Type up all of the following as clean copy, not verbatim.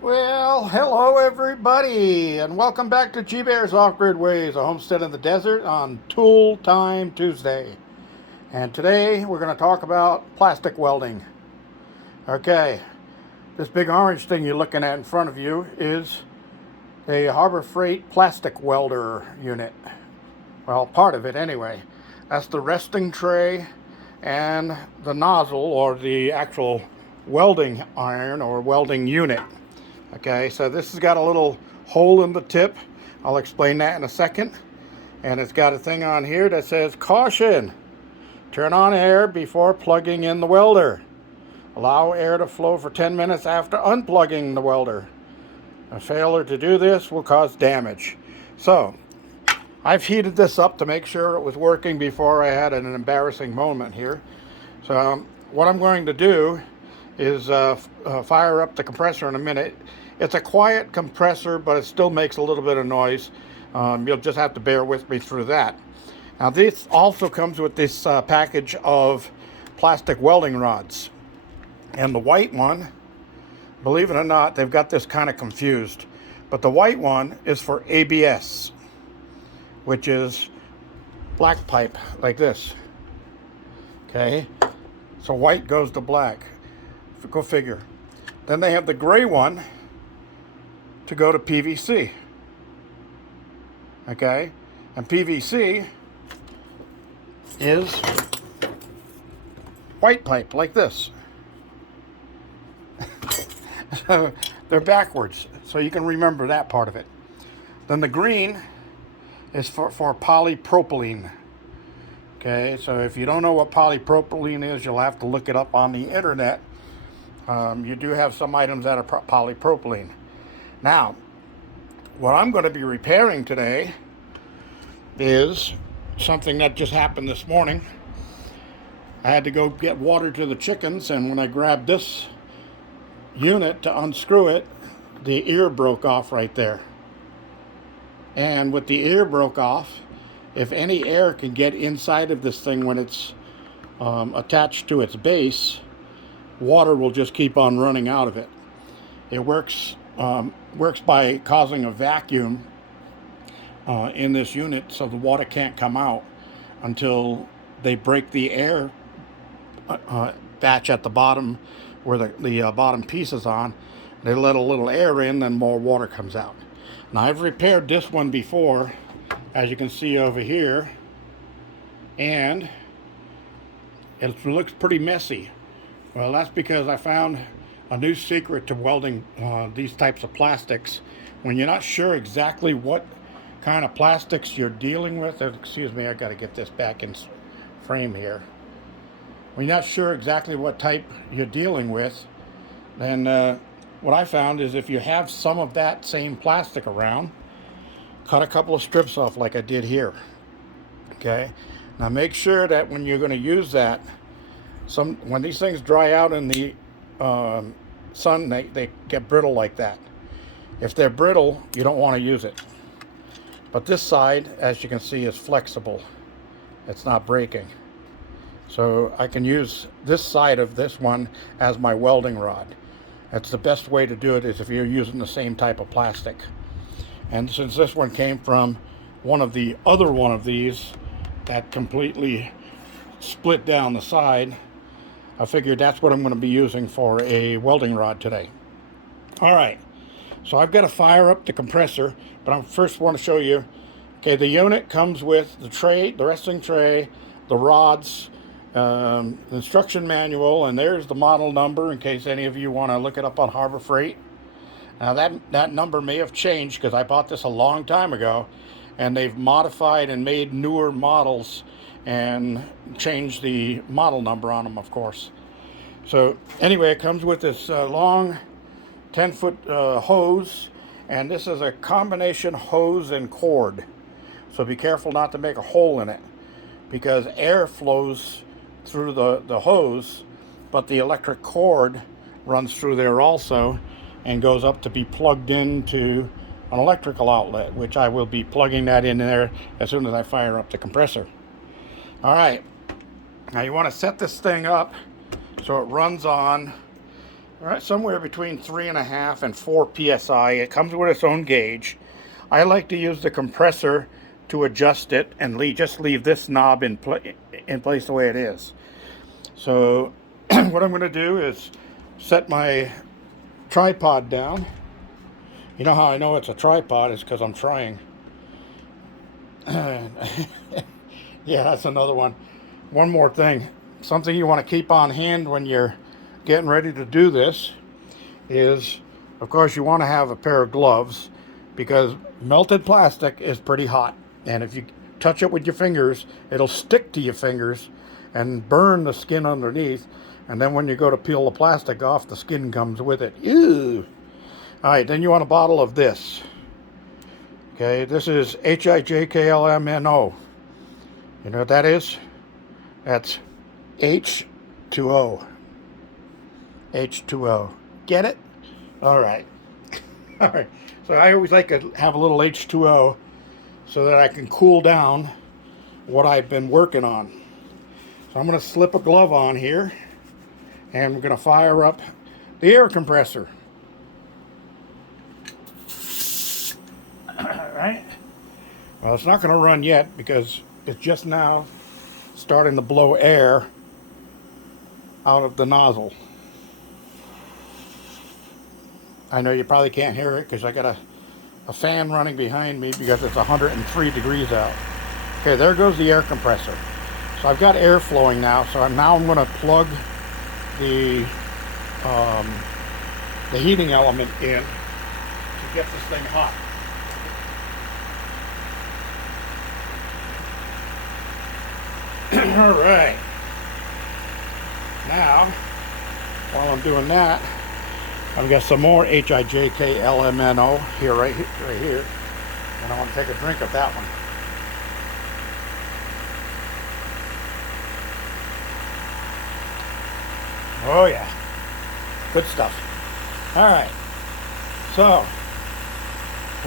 Well, hello everybody, and welcome back to G Bear's Off-Grid Ways, a homestead in the desert on Tool Time Tuesday. And today we're going to talk about plastic welding. Okay, this big orange thing you're looking at in front of you is a Harbor Freight plastic welder unit. Well, part of it anyway. That's the resting tray and the nozzle, or the actual welding iron or welding unit. Okay, so this has got a little hole in the tip. I'll explain that in a second. And it's got a thing on here that says, caution, turn on air before plugging in the welder. Allow air to flow for 10 minutes after unplugging the welder. A failure to do this will cause damage. So, I've heated this up to make sure it was working before I had an embarrassing moment here. So, what I'm going to do is fire up the compressor in a minute. It's a quiet compressor, but it still makes a little bit of noise. You'll just have to bear with me through that. Now, this also comes with this package of plastic welding rods. And the white one, believe it or not, they've got this kind of confused. But the white one is for ABS, which is black pipe, like this. Okay? So white goes to black. Go figure. Then they have the gray one to go to PVC. Okay? And PVC is white pipe, like this. So they're backwards, so you can remember that part of it. Then the green is for polypropylene. Okay, so if you don't know what polypropylene is, you'll have to look it up on the internet. You do have some items that are polypropylene. Now, what I'm going to be repairing today is something that just happened this morning. I had to go get water to the chickens, and when I grabbed this unit to unscrew it, the ear broke off right there. And with the ear broke off, if any air can get inside of this thing when it's attached to its base, water will just keep on running out of it. It works by causing a vacuum in this unit, so the water can't come out until they break the air batch at the bottom where the bottom piece is on. They let a little air in, then more water comes out. Now, I've repaired this one before, as you can see over here, and it looks pretty messy. Well, that's because I found a new secret to welding these types of plastics. When you're not sure exactly what kind of plastics you're dealing with, excuse me, I got to get this back in frame here. When you're not sure exactly what type you're dealing with, then what I found is if you have some of that same plastic around, cut a couple of strips off like I did here. Okay, now make sure that when you're going to use that, when these things dry out in the sun, they get brittle like that. If they're brittle, you don't want to use it. But this side, as you can see, is flexible. It's not breaking. So I can use this side of this one as my welding rod. That's the best way to do it, is if you're using the same type of plastic. And since this one came from one of these that completely split down the side, I figured that's what I'm going to be using for a welding rod today. All right, so I've got to fire up the compressor, but I first want to show you. Okay, the unit comes with the tray, the resting tray, the rods, instruction manual, and there's the model number in case any of you want to look it up on Harbor Freight. Now that number may have changed because I bought this a long time ago, and they've modified and made newer models and changed the model number on them, of course. So anyway, it comes with this long 10-foot hose, and this is a combination hose and cord. So be careful not to make a hole in it, because air flows through the hose, but the electric cord runs through there also and goes up to be plugged into an electrical outlet, which I will be plugging that in there as soon as I fire up the compressor. All right, now you want to set this thing up so it runs on All right, somewhere between 3.5 and 4 psi. It comes with its own gauge. I like to use the compressor to adjust it and just leave this knob in place the way it is. So what I'm going to do is set my tripod down. You know how I know it's a tripod is because I'm trying. Yeah, that's another one. One more thing. Something you want to keep on hand when you're getting ready to do this is, of course, you want to have a pair of gloves, because melted plastic is pretty hot, and if you touch it with your fingers, it'll stick to your fingers and burn the skin underneath, and then when you go to peel the plastic off, the skin comes with it. Ew. All right, then you want a bottle of this. Okay, this is HIJKLMNO. You know what that is? That's H2O. H2O. Get it? All right. All right. So I always like to have a little H2O so that I can cool down what I've been working on. So I'm going to slip a glove on here, and we're going to fire up the air compressor. All right. Well, it's not going to run yet because it's just now starting to blow air out of the nozzle. I know you probably can't hear it because I got a fan running behind me because it's 103 degrees out. Okay, there goes the air compressor. So I've got air flowing now, so I'm going to plug the heating element in to get this thing hot. All right. Now, while I'm doing that, I've got some more HIJKLMNO here, right here, and I want to take a drink of that one. Oh yeah, good stuff. All right, so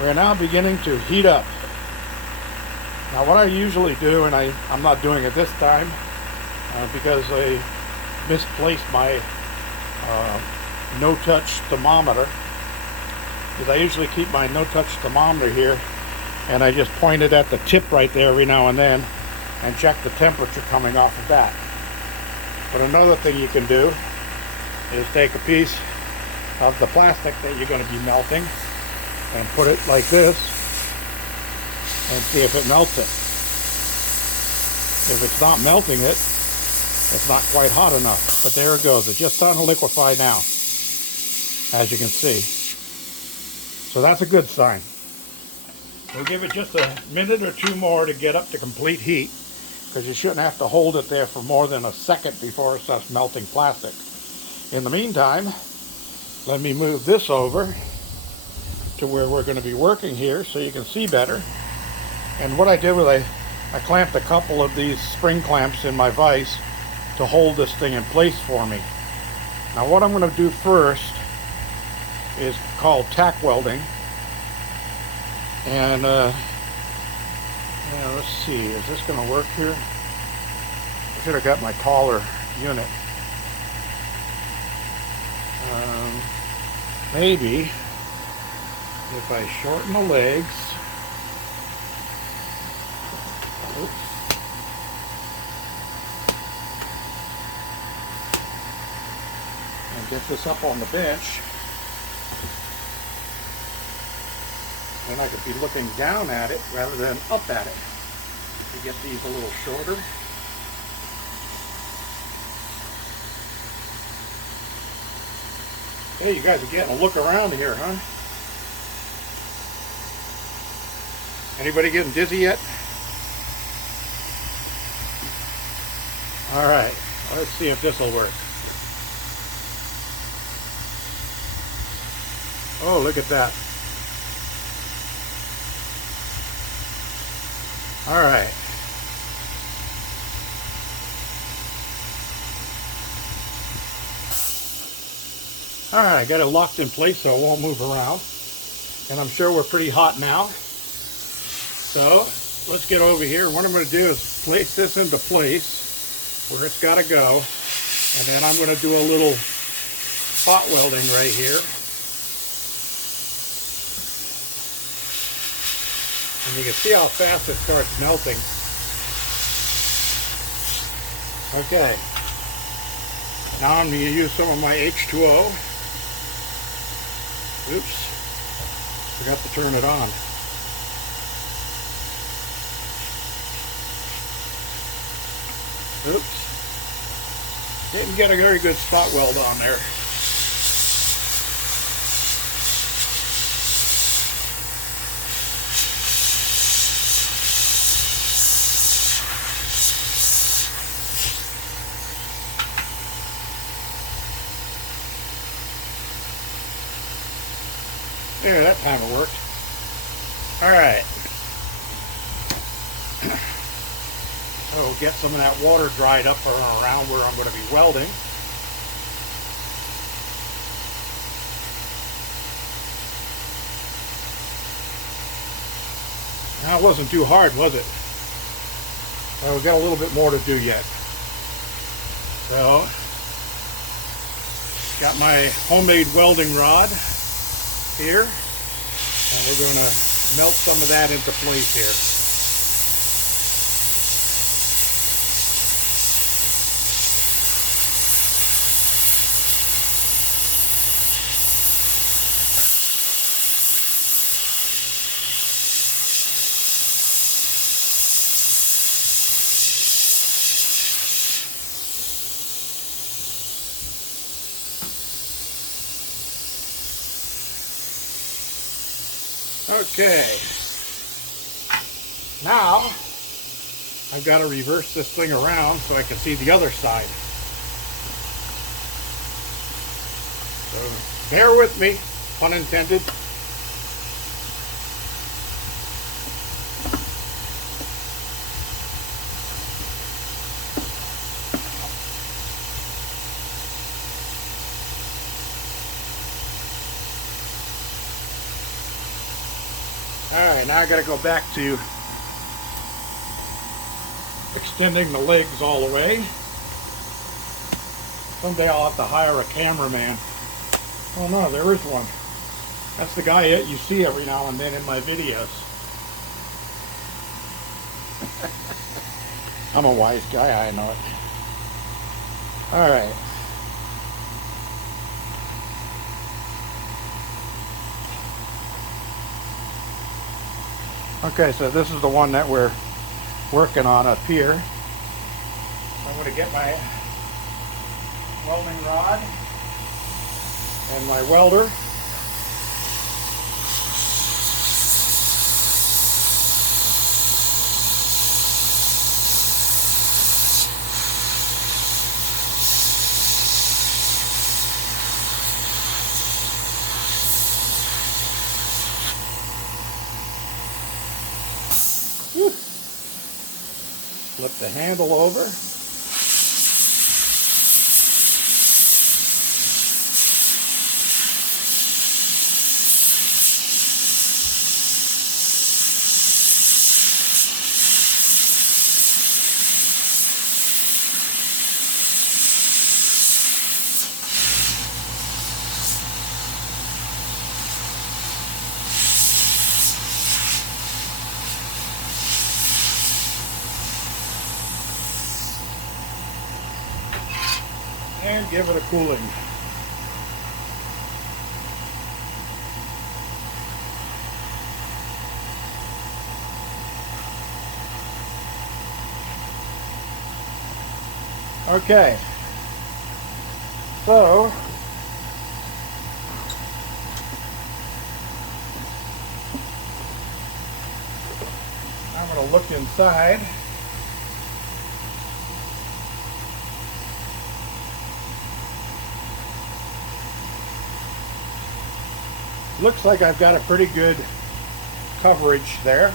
we're now beginning to heat up. Now what I usually do, and I'm not doing it this time because I misplaced my no-touch thermometer, because I usually keep my no-touch thermometer here and I just point it at the tip right there every now and then and check the temperature coming off of that. But another thing you can do is take a piece of the plastic that you're going to be melting and put it like this and see if it melts it. If it's not melting it, it's not quite hot enough. But there it goes. It's just starting to liquefy now, as you can see. So that's a good sign. We'll give it just a minute or two more to get up to complete heat, because you shouldn't have to hold it there for more than a second before it starts melting plastic. In the meantime, let me move this over to where we're going to be working here so you can see better. And what I did was I clamped a couple of these spring clamps in my vise to hold this thing in place for me. Now what I'm going to do first is called tack welding, and let's see, is this going to work here? I should have got my taller unit. Maybe if I shorten the legs. Oops. And get this up on the bench, then I could be looking down at it rather than up at it to get these a little shorter. Hey, you guys are getting a look around here, huh? Anybody getting dizzy yet? All right, let's see if this will work. Oh, look at that. All right. All right, I got it locked in place so it won't move around. And I'm sure we're pretty hot now. So let's get over here. What I'm going to do is place this into place where it's got to go. And then I'm going to do a little spot welding right here. And you can see how fast it starts melting. Okay. Now I'm going to use some of my H2O. Oops. Forgot to turn it on. Oops. Didn't get a very good spot weld on there. Yeah, that time it worked. Alright. So we'll get some of that water dried up around where I'm going to be welding. Now it wasn't too hard, was it? So we've got a little bit more to do yet. So, got my homemade welding rod here, and we're going to melt some of that into place here. Okay, now I've got to reverse this thing around so I can see the other side. So bear with me, pun intended. Alright, now I gotta go back to extending the legs all the way. Someday I'll have to hire a cameraman. Oh no, there is one. That's the guy that you see every now and then in my videos. I'm a wise guy, I know it. Alright. Okay, so this is the one that we're working on up here. I'm going to get my welding rod and my welder. Flip the handle over. And give it a cooling. Okay, so I'm going to look inside. Looks like I've got a pretty good coverage there.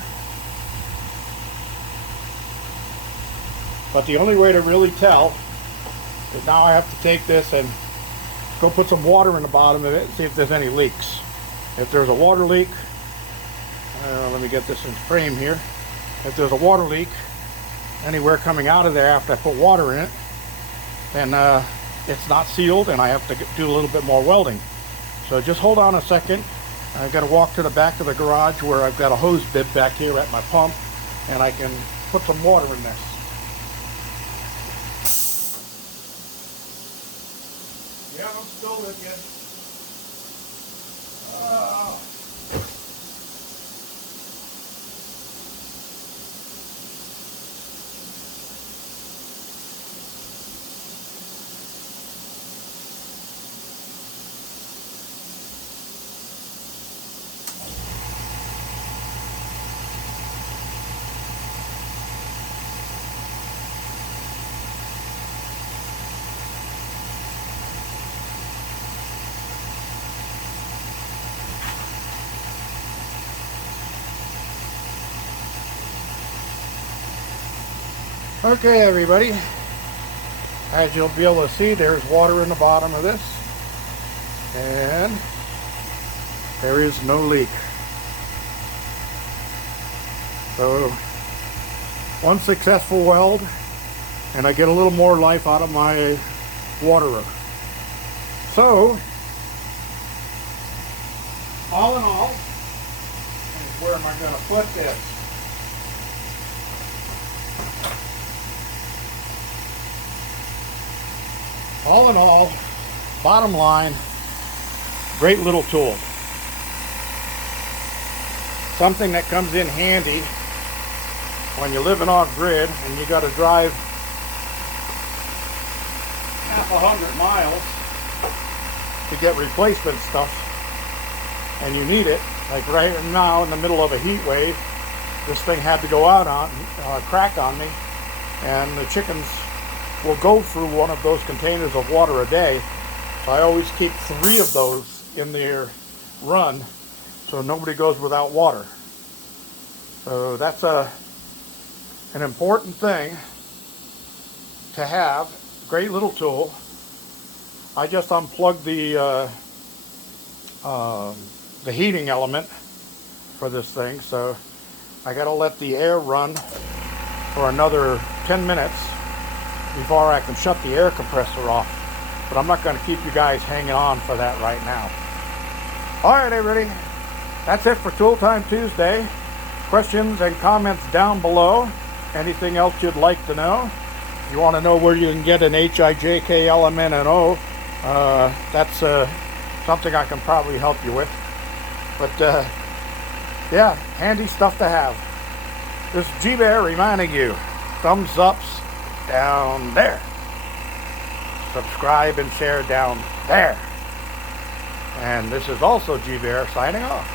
But the only way to really tell is now I have to take this and go put some water in the bottom of it and see if there's any leaks. If there's a water leak, let me get this in frame here. If there's a water leak anywhere coming out of there after I put water in it, then it's not sealed and I have to do a little bit more welding. So just hold on a second. I got to walk to the back of the garage where I've got a hose bib back here at my pump, and I can put some water in this. Yeah, I'm still with you. Okay, everybody, as you'll be able to see, there's water in the bottom of this, and there is no leak. So one successful weld, and I get a little more life out of my waterer. So all in all, where am I going to put this? All in all, bottom line, great little tool. Something that comes in handy when you're living off grid and you got to drive half 100 miles to get replacement stuff, and you need it. Like right now in the middle of a heat wave, this thing had to go out on, crack on me, and the chickens will go through one of those containers of water a day. So I always keep 3 of those in their run so nobody goes without water. So that's an important thing to have. Great little tool. I just unplugged the heating element for this thing, so I gotta let the air run for another 10 minutes before I can shut the air compressor off. But I'm not going to keep you guys hanging on for that right now. Alright, everybody, that's it for Tool Time Tuesday. Questions and comments down below. Anything else you'd like to know? If you want to know where you can get an HIJK element and O, that's something I can probably help you with. But yeah, handy stuff to have. This is G-Bear reminding you, thumbs ups down there. Subscribe and share down there. And this is also G-Bear signing off.